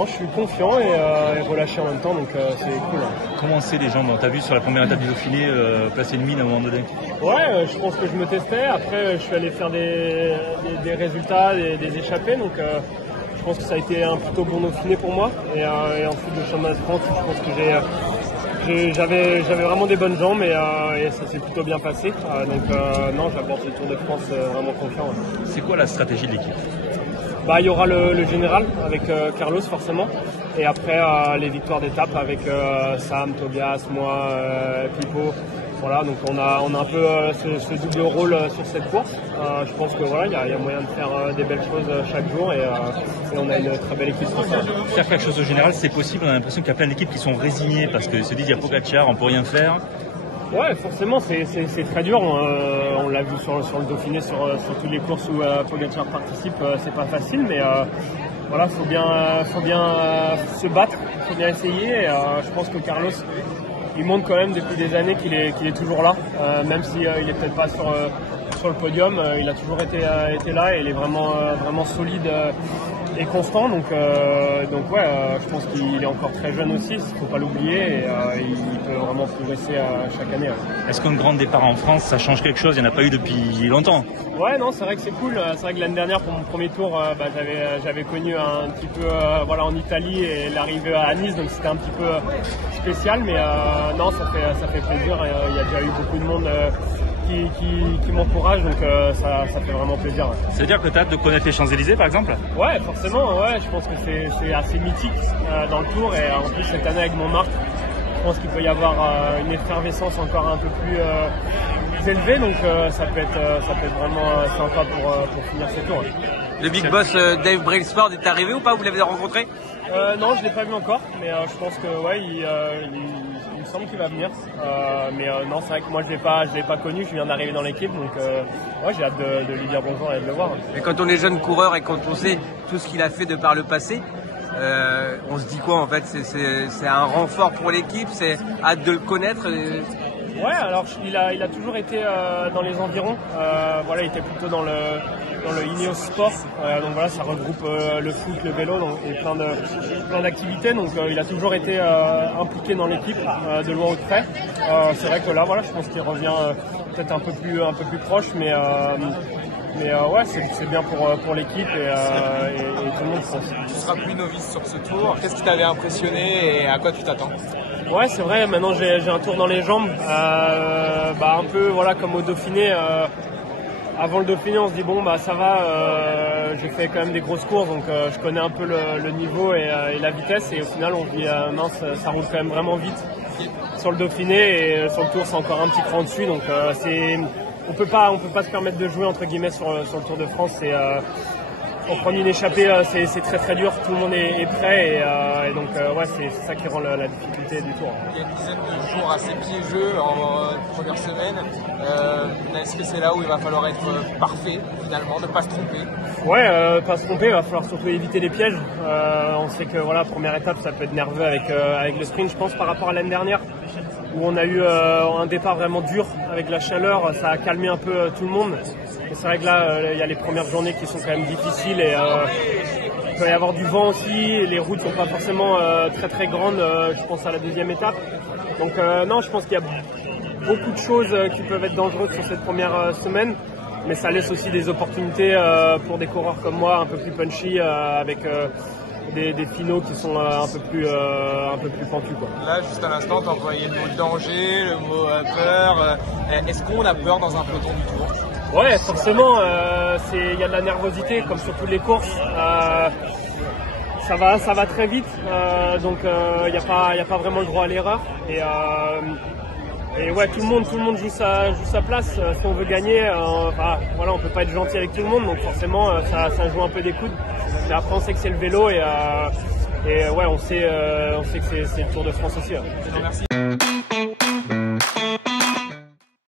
Non, je suis confiant et relâché en même temps, donc c'est cool. Comment c'est les jambes? T'as vu sur la première étape du Dauphiné placer une mine à un moment donné? Ouais, je pense que je me testais. Après, je suis allé faire des résultats, des échappées, donc je pense que ça a été un plutôt bon Dauphiné pour moi. Et ensuite, le championnat de France, je pense que j'avais vraiment des bonnes jambes et ça s'est plutôt bien passé. Donc non, j'apporte le Tour de France vraiment confiant. Ouais. C'est quoi la stratégie de l'équipe? Il y aura le général avec Carlos forcément, et après les victoires d'étape avec Sam, Tobias, moi, Pipo. Voilà, donc on a un peu ce double rôle sur cette course. Je pense que voilà, il y a moyen de faire des belles choses chaque jour et on a une très belle équipe sur ça. Faire quelque chose au général, c'est possible. On a l'impression qu'il y a plein d'équipes qui sont résignées parce qu'ils se disent il y a Pogacar, on peut rien faire. Ouais, forcément, c'est très dur. On l'a vu sur le Dauphiné, sur toutes les courses où Pogacar participe, c'est pas facile, mais voilà, faut bien se battre, faut bien essayer. Et, je pense que Carlos, il montre quand même depuis des années qu'il est toujours là, même si il est peut-être pas sur le podium, il a toujours été là et il est vraiment solide et constant. Donc ouais, je pense qu'il est encore très jeune aussi, il faut pas l'oublier, et il peut vraiment progresser chaque année. Ouais. Est-ce qu'un grand départ en France, ça change quelque chose? Il n'y en a pas eu depuis longtemps. Ouais, non, c'est vrai que c'est cool. C'est vrai que l'année dernière, pour mon premier tour, j'avais connu un petit peu en Italie et l'arrivée à Nice, donc c'était un petit peu spécial, mais non, ça fait plaisir. Il y a déjà eu beaucoup de monde qui m'encourage, donc ça fait vraiment plaisir. Ouais. Ça veut dire que tu as hâte de connaître les Champs-Élysées par exemple? Ouais, forcément, ouais, je pense que c'est assez mythique dans le Tour, et en plus cette année avec Montmartre, je pense qu'il peut y avoir une effervescence encore un peu plus élevée, donc ça peut être vraiment sympa pour finir ce tour. Ouais. Le big boss Dave Brailsford est arrivé ou pas? Vous l'avez rencontré? Non, je l'ai pas vu encore, mais je pense que ouais, il me semble qu'il va venir. Mais non, c'est vrai que moi je l'ai pas connu, je viens d'arriver dans l'équipe, donc ouais, j'ai hâte de lui dire bonjour et de le voir. Et quand on est jeune coureur et quand on sait tout ce qu'il a fait de par le passé, on se dit quoi en fait? C'est un renfort pour l'équipe, c'est hâte de le connaître. Ouais, alors il a toujours été dans les environs. Voilà, il était plutôt dans le Ineos Sport, donc voilà, ça regroupe le foot, le vélo, et plein d'activités, donc il a toujours été impliqué dans l'équipe de loin ou de près. C'est vrai que là, voilà, je pense qu'il revient peut-être un peu plus proche, mais ouais, c'est bien pour l'équipe et tout le monde, je pense. Tu seras plus novice sur ce tour. Qu'est-ce qui t'avait impressionné et à quoi tu t'attends? Ouais, c'est vrai, maintenant j'ai un tour dans les jambes, un peu voilà, comme au Dauphiné. Avant le Dauphiné, on se dit bon, ça va, j'ai fait quand même des grosses courses, donc je connais un peu le niveau et la vitesse, et au final on se dit mince, ça roule quand même vraiment vite sur le Dauphiné, et sur le Tour c'est encore un petit cran dessus, donc on peut pas se permettre de jouer entre guillemets sur le Tour de France. Pour prendre une échappée, c'est très dur, tout le monde est prêt, et donc ouais, c'est ça qui rend la difficulté du tour. Il y a une dizaine de jours assez piégeux en première semaine. Est-ce que c'est là où il va falloir être parfait finalement, ne pas se tromper? Ouais, pas se tromper, il va falloir surtout éviter les pièges. On sait que voilà, première étape ça peut être nerveux avec le sprint, je pense, par rapport à l'année dernière, où on a eu un départ vraiment dur avec la chaleur, ça a calmé un peu tout le monde. Et c'est vrai que là, il y a les premières journées qui sont quand même difficiles, et il peut y avoir du vent aussi, les routes sont pas forcément très grandes, je pense à la deuxième étape. Donc non, je pense qu'il y a beaucoup de choses qui peuvent être dangereuses sur cette première semaine, mais ça laisse aussi des opportunités pour des coureurs comme moi, un peu plus punchy, avec des finaux qui sont un peu plus pentus, quoi. Là, juste à l'instant, tu as employé le mot danger, le mot peur. Est-ce qu'on a peur dans un peloton du Tour? Ouais, forcément, il y a de la nervosité comme sur toutes les courses. Ça va très vite, donc il n'y a pas vraiment le droit à l'erreur. Et ouais, tout le monde joue sa place. Si on veut gagner, voilà, on peut pas être gentil avec tout le monde, donc forcément ça joue un peu des coudes. Mais après on sait que c'est le vélo, et ouais, on sait que c'est le Tour de France aussi. Ouais. Merci.